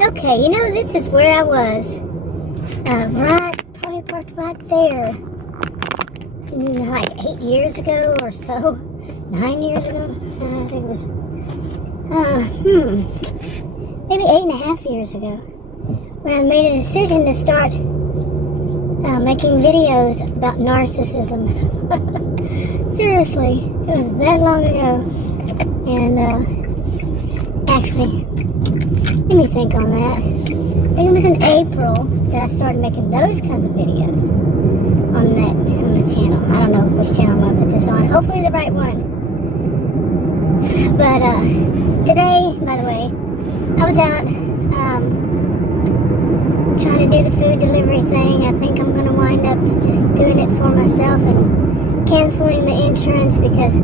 Okay, you know, this is where I was. Probably parked right there. Like 8 years ago or so. 9 years ago. I think it was, maybe 8.5 years ago. When I made a decision to start making videos about narcissism. Seriously, it was that long ago. And, actually, let me think on that. I think it was in April that I started making those kinds of videos on the channel. I don't know which channel I'm gonna put this on. Hopefully the right one. But today, by the way, I was out trying to do the food delivery thing. I think I'm gonna wind up just doing it for myself and canceling the insurance because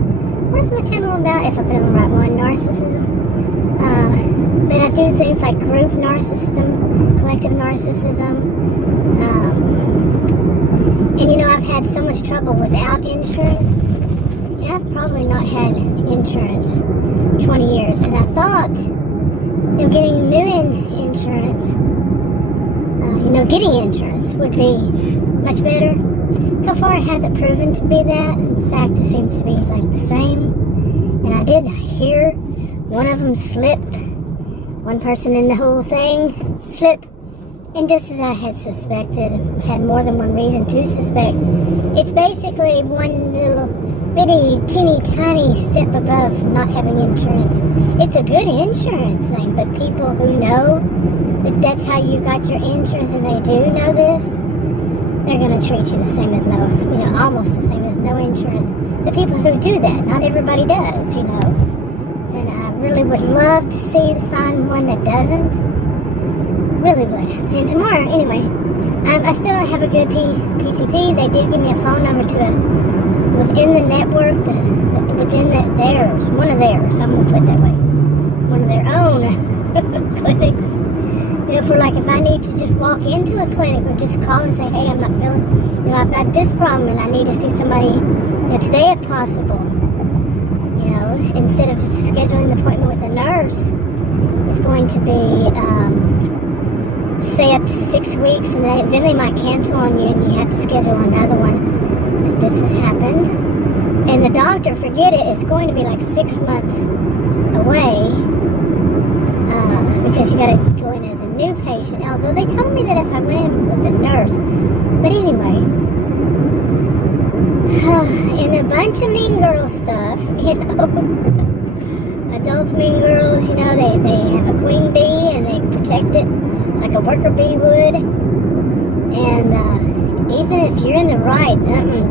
what's my channel about? If I put in the right one, narcissism. But I do things like group narcissism, collective narcissism. And you know, I've had so much trouble without insurance. And I've probably not had insurance 20 years. And I thought, you know, getting new insurance, getting insurance would be much better. So far, it hasn't proven to be that. In fact, it seems to be like the same. And I did hear one of them slip. One person in the whole thing slip. And just as I had suspected, had more than one reason to suspect, it's basically one little bitty, teeny, tiny step above not having insurance. It's a good insurance thing, but people who know that that's how you got your insurance and they do know this, they're going to treat you the same as almost the same as no insurance. The people who do that, not everybody does, And I really would love to find one that doesn't. Really would. And tomorrow, anyway, I still don't have a good PCP. They did give me a phone number within the network, within theirs, one of theirs, I'm going to put it that way, one of their own clinics. For like if I need to just walk into a clinic or just call and say, hey, I'm not feeling, I've got this problem and I need to see somebody, today if possible. Instead of scheduling the appointment with a nurse, it's going to be, say up to 6 weeks, and then they might cancel on you and you have to schedule another one. And this has happened. And the doctor, forget it, it's going to be like 6 months away because you got to go in as a new patient. Although they told me that if I went in with the nurse. But anyway, and a bunch of mean girl stuff, adult mean girls, they have a queen bee and they protect it like a worker bee would. And even if you're in the right,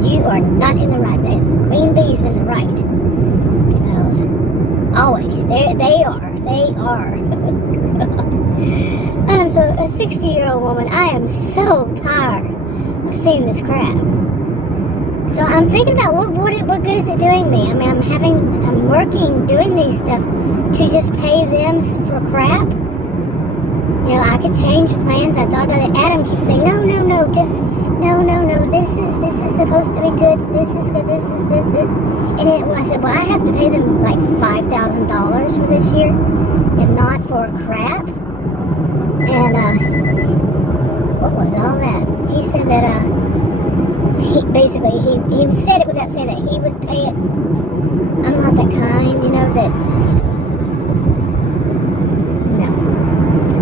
you are not in the right. The queen bee's in the right. Always. They are. So a 60-year-old woman, I am so tired of seeing this crap. So I'm thinking about what good is it doing me? I mean, I'm working, doing these stuff to just pay them for crap. I could change plans. I thought about it. Adam keeps saying, no, this is supposed to be good. This is good. This. And I said, well, I have to pay them like $5,000 for this year, if not for crap. And what was all that? He said that he said it without saying that he would pay it. I'm not that kind, that. No,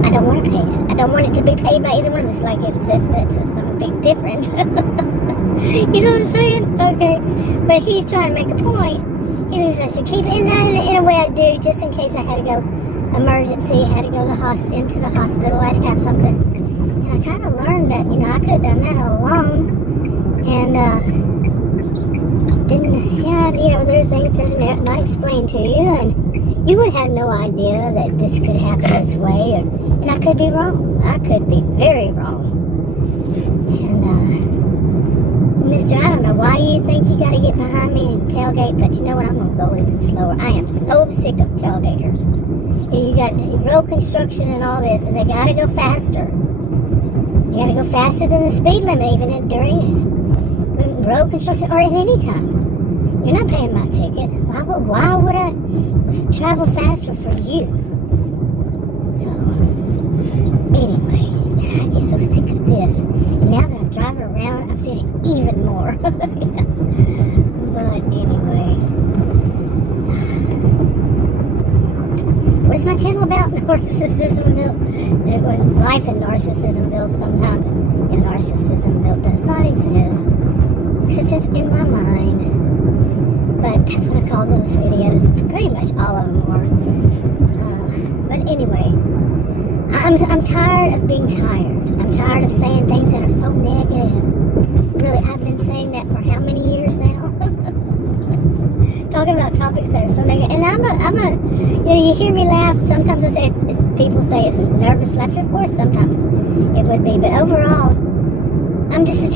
I don't want to pay it. I don't want it to be paid by either one of us. Like if that's some big difference. You know what I'm saying? Okay, but he's trying to make a point. He thinks I should keep it, in a way I do, just in case I had to go emergency, had to go into the hospital, I'd have something. And I kind of learned that, I could have done that all along. And, there's things that are not explained to you, and you would have no idea that this could happen this way, and I could be wrong. I could be very wrong. And, Mister, I don't know why you think you gotta get behind me and tailgate, but you know what, I'm gonna go even slower. I am so sick of tailgaters. You got road construction and all this, and they gotta go faster. You gotta go faster than the speed limit, even during road construction or at any time. You're not paying my ticket. Why would I travel faster for you? So Narcissismville. When life in Narcissismville, sometimes Narcissismville does not exist, except in my mind. But that's what I call those videos. Pretty much all of them are. But anyway, I'm tired of being tired. I'm tired of saying things that are so negative. Really, I've been saying that for how many years now? Talking about topics that are so negative. And you hear me laugh. Sometimes I say, people say it's nervous laughter. Of course, sometimes it would be. But overall, I'm just a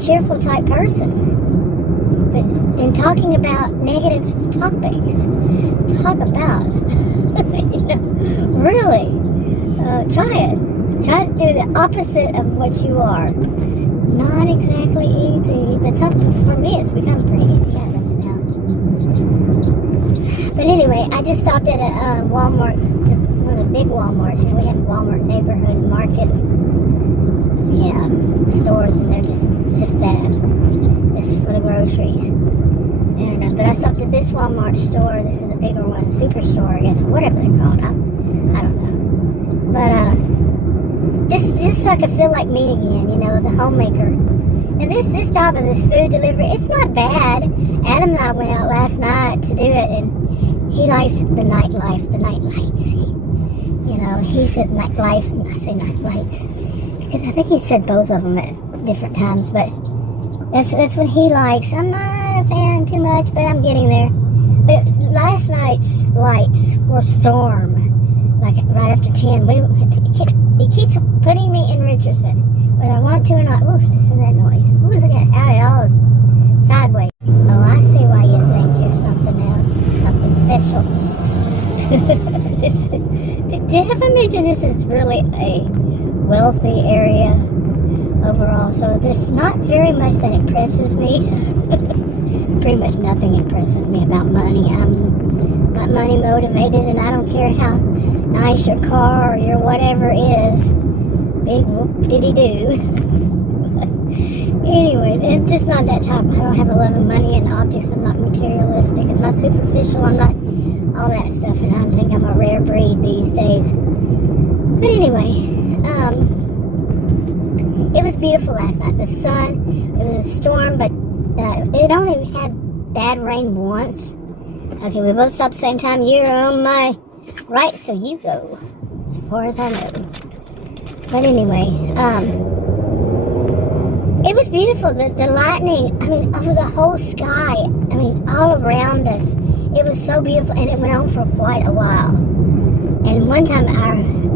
cheerful type person. But in talking about negative topics, talk about, really, try it. Try to do the opposite of what you are. Not exactly easy, but for me it's become pretty easy, hasn't it now? But anyway, I just stopped at a Walmart, one of the big Walmarts. We have Walmart neighborhood market, stores, and they're just that, just for the groceries. And but I stopped at this Walmart store. This is a bigger one, superstore, I guess, whatever they're called. I don't know. But just so I could feel like me again, the homemaker. And this job of this food delivery, it's not bad. Adam and I went out last night to do it, and he likes the nightlife, the night lights. He says nightlife, and I say night lights. Because I think he said both of them at different times, but that's what he likes. I'm not a fan too much, but I'm getting there. But last night's lights were storm. Like right after 10, he keeps putting me in Richardson, whether I want to or not. Ooh, listen to that noise. Ooh, look at how it all is sideways. Oh, I see why you think you're something else, something special. Did I mention this is really a wealthy area overall? So there's not very much that impresses me. Pretty much nothing impresses me about money. I'm not money motivated, and I don't care how nice your car or your whatever is. Big whoop-diddy-doo. Anyway, it's just not that type. I don't have a love of money and objects. I'm not materialistic. I'm not superficial. I'm not all that stuff. And I think I'm a rare breed these days. But anyway, it was beautiful last night. The sun, it was a storm, but it only had bad rain once. Okay, we both stopped at the same time. You're on my right, so you go, as far as I know. But anyway, it was beautiful. The lightning, over the whole sky, all around us. It was so beautiful, and it went on for quite a while. And one time,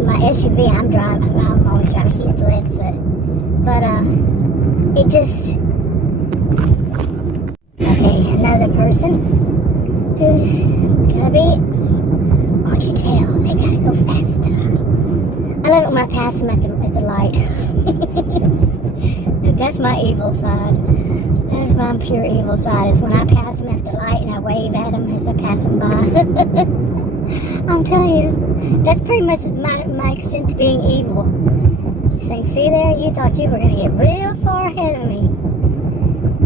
my SUV, I'm always driving, he's left foot. But, it just, okay, another person who's gonna be, won't you tell, they gotta go faster. I love it when I pass them at the light. That's my evil side. That's my pure evil side, is when I pass them at the light and I wave at them as I pass them by. I'm telling you, that's pretty much my extent to being evil. Saying, see there, you thought you were going to get real far ahead of me.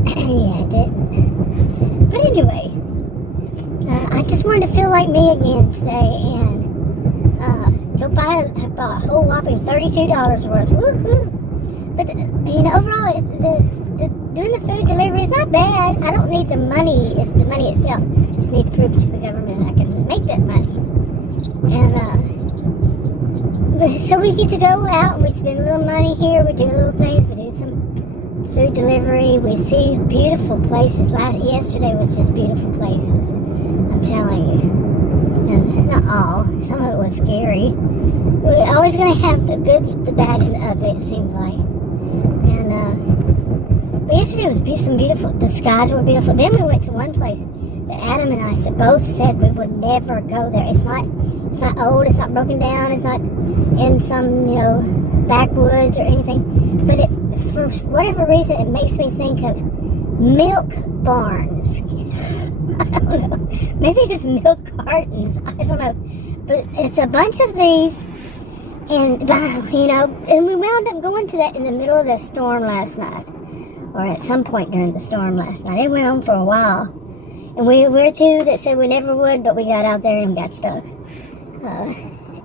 Yeah, I didn't. But anyway, I just wanted to feel like me again today, and go buy a whole whopping $32 worth. Woo-hoo. But, overall, doing the food delivery is not bad. I don't need the money itself. I just need to prove to the government I can make that money. And, so we get to go out and we spend a little money here. We do little things. We do some food delivery. We see beautiful places. Yesterday was just beautiful places. I'm telling you. And not all. Some of it was scary. We're always going to have the good, the bad, and the ugly, it seems like. And, but yesterday was some beautiful, the skies were beautiful. Then we went to one place that Adam and I both said we would never go there. It's not old, it's not broken down, it's not in some, backwoods or anything. But for whatever reason, it makes me think of milk barns. I don't know. Maybe it's milk cartons. I don't know. But it's a bunch of these. And, and we wound up going to that in the middle of the storm last night. Or at some point during the storm last night. It went on for a while. And we're two that said we never would, but we got out there and got stuck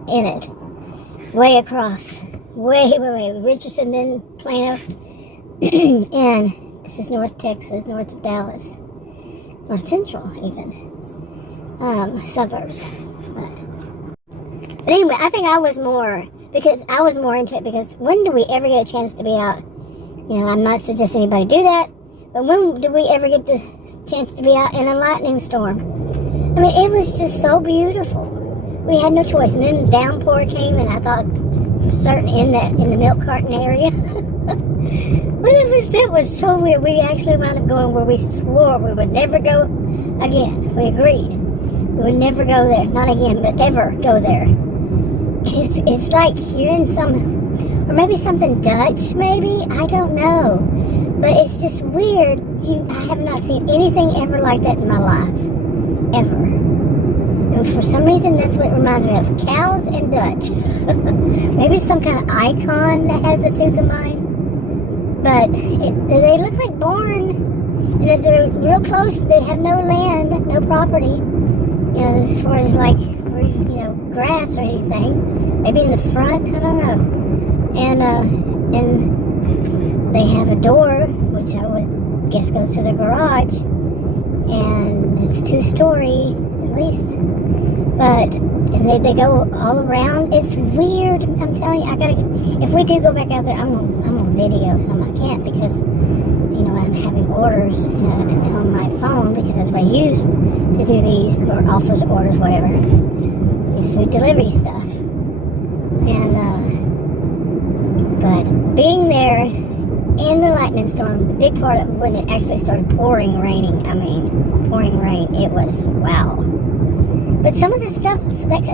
in it. way across. Way. Richardson, then Plano. And this is North Texas, north of Dallas. North Central, even. Suburbs. But anyway, I think I was more into it because when do we ever get a chance to be out? You know, I'm not suggesting anybody do that, but when do we ever get the chance to be out in a lightning storm? I mean, it was just so beautiful. We had no choice. And then the downpour came, and I thought for certain in the milk carton area. That was so weird. We actually wound up going where we swore we would never go again. We agreed. We would never go there. Not again, but ever go there. It's like you're in some, or maybe something Dutch, maybe? I don't know. But it's just weird. I have not seen anything ever like that in my life. Ever. And for some reason, that's what it reminds me of. Cows and Dutch. Maybe some kind of icon that has the two combined. But they look like barn. And they're real close. They have no land, no property. You know, as far as like, grass or anything. Maybe in the front, I don't know. And they have a door, which I would guess goes to the garage. And it's 2-story, at least. But and they go all around. It's weird. I'm telling you, if we do go back out there, I'm on video, so I can't because, I'm having orders on my phone because that's what I used to do these, or offers, orders, whatever. These food delivery stuff. And, but being there in the lightning storm, the big part of when it actually started pouring rain, it was wow. But some of this stuff, like,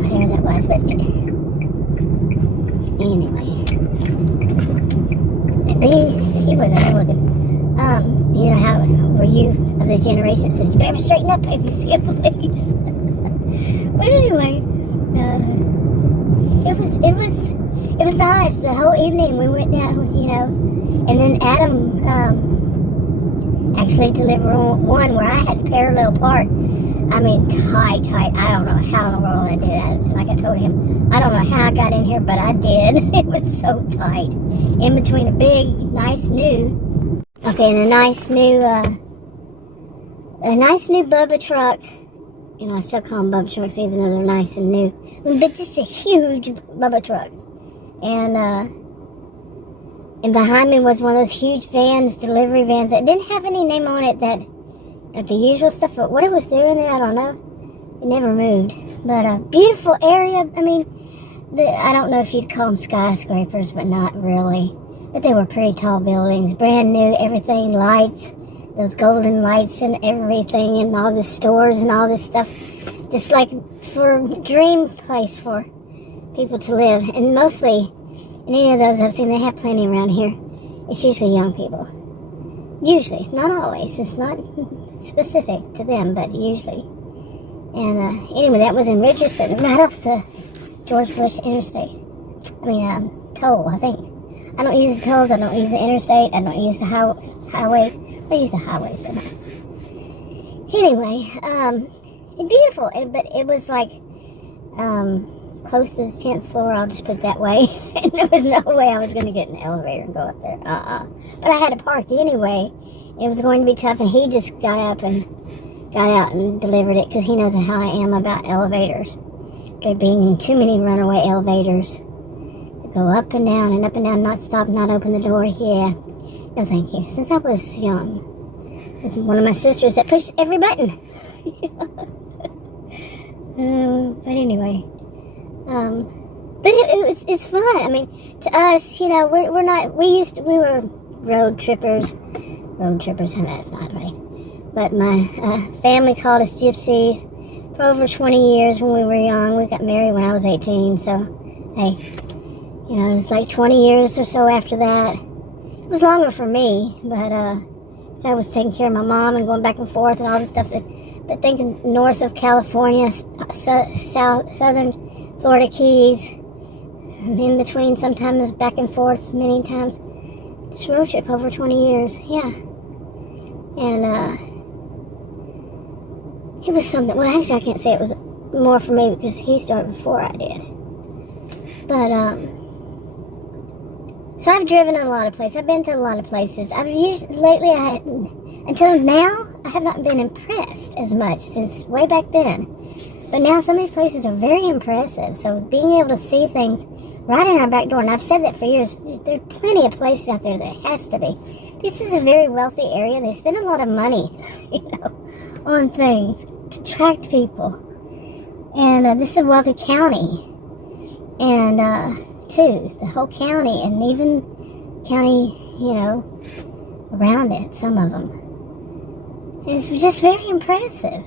whatever that was, but anyway, he wasn't looking. How were you of the generation that says, you better straighten up if you see a police? But anyway, it was nice. The whole evening we went down, and then Adam actually delivered one where I had to parallel park. I mean, tight. I don't know how in the world I did that. Like I told him, I don't know how I got in here, but I did. It was so tight. In between a big, nice new, and a nice new Bubba truck. I still call them Bubba trucks, even though they're nice and new. But just a huge Bubba truck. And behind me was one of those huge vans, delivery vans, that didn't have any name on it, that the usual stuff, but what it was doing there, I don't know. It never moved. But beautiful area. I mean, I don't know if you'd call them skyscrapers, but not really. But they were pretty tall buildings, brand new, everything, lights, those golden lights and everything, and all the stores and all this stuff. Just like for a dream place for people to live. And mostly, in any of those I've seen, they have plenty around here. It's usually young people. Usually, not always. It's not specific to them, but usually. And anyway, that was in Richardson, right off the George Bush Interstate. Toll, I think. I don't use the tolls. I don't use the interstate. I don't use the highways. I use the highways, but not. Anyway, it's beautiful, but it was like close to the 10th floor. I'll just put it that way. And there was no way I was going to get in the elevator and go up there. But I had to park anyway. It was going to be tough, and he just got out and delivered it because he knows how I am about elevators. There being too many runaway elevators. Go up and down, not stop, not open the door. Yeah. No, thank you. Since I was young, with one of my sisters that pushed every button. But anyway. But it's fun. I mean, to us, we were road trippers. And that's not right. But my family called us gypsies for over 20 years when we were young. We got married when I was 18, so, hey, it was like 20 years or so after that. It was longer for me, but so I was taking care of my mom and going back and forth and all this stuff. But thinking north of California, southern Florida Keys, in between, sometimes back and forth, many times. Just road trip over 20 years, yeah. And it was something. Well, actually, I can't say it was more for me because he started before I did. But so I've driven a lot of places. I've been to a lot of places. Lately, until now, I have not been impressed as much since way back then. But now some of these places are very impressive. So being able to see things right in our back door, and I've said that for years, there are plenty of places out there that has to be. This is a very wealthy area. They spend a lot of money, on things to attract people. And this is a wealthy county. And, too, the whole county, and even county, around it, some of them. It's just very impressive.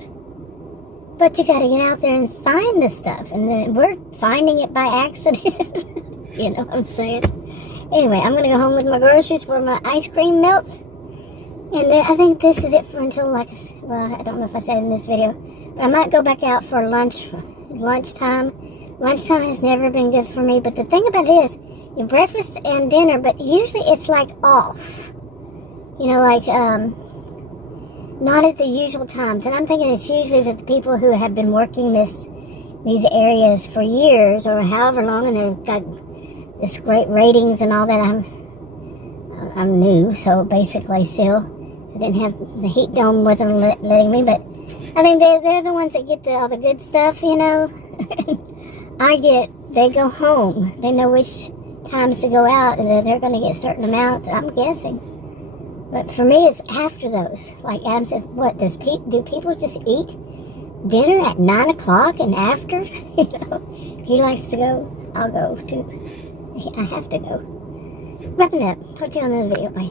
But you gotta get out there and find the stuff, and then we're finding it by accident. You know what I'm saying? Anyway, I'm gonna go home with my groceries where my ice cream melts. And then I think this is it for until, I don't know if I said in this video, but I might go back out for lunchtime. Lunchtime has never been good for me, but the thing about it is, your breakfast and dinner, but usually it's off. Not at the usual times. And I'm thinking it's usually that the people who have been working these areas for years or however long, and they've got this great ratings and all that. I'm new, so basically still, so I didn't have, the heat dome wasn't letting me, but I think they're the ones that get all the good stuff, they go home. They know which times to go out, and they're going to get certain amounts, I'm guessing. But for me, it's after those. Like Adam said, do people just eat dinner at 9 o'clock and after? He likes to go, I'll go too. I have to go. Wrapping up. Talk to you on another video. Bye.